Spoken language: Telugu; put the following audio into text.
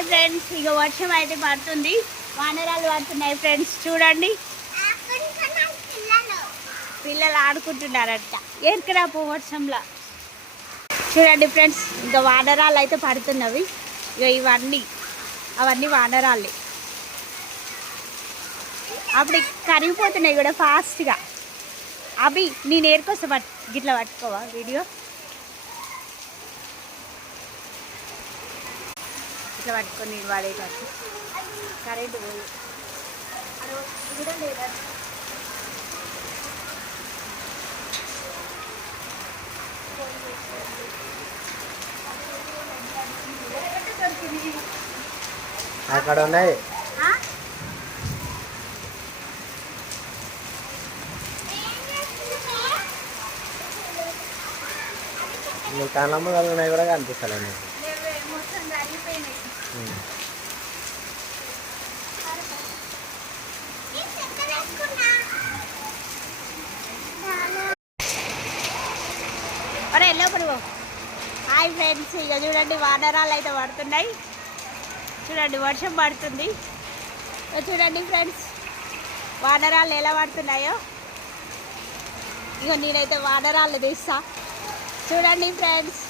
హాయ్ ఫ్రెండ్స్, ఇక వర్షం అయితే పడుతుంది, వానరాలు పడుతున్నాయి ఫ్రెండ్స్. చూడండి, పిల్లలు ఆడుకుంటున్నారంట ఎక్కడాపో వర్షంలో. చూడండి ఫ్రెండ్స్, ఇంకా వానరాలు అయితే పడుతున్నవి. ఇక అవన్నీ వానరాలే. అప్పుడు కరిగిపోతున్నాయి కూడా ఫాస్ట్గా. అవి నేను ఏరుకొస్తా, గిట్లా పట్టుకోవా వీడియో, ఇట్లా పట్టుకొని నేను వాడేటట్టు. కరెంటు పోయి కూడా లేదా. అక్కడ ఉన్నాయి. మీ కళ్ళమ్మ కలిగినవి కూడా కనిపిస్తాయి నీకు. అరే లోపలి పో. హాయ్ ఫ్రెండ్స్, ఇక చూడండి వానరాలు అయితే పడుతున్నాయి. చూడండి వర్షం పడుతుంది. చూడండి ఫ్రెండ్స్, వానరాలు ఎలా పడుతున్నాయో. ఇక నేనైతే వానరాలు తీస్తా. చూడండి ఫ్రెండ్స్.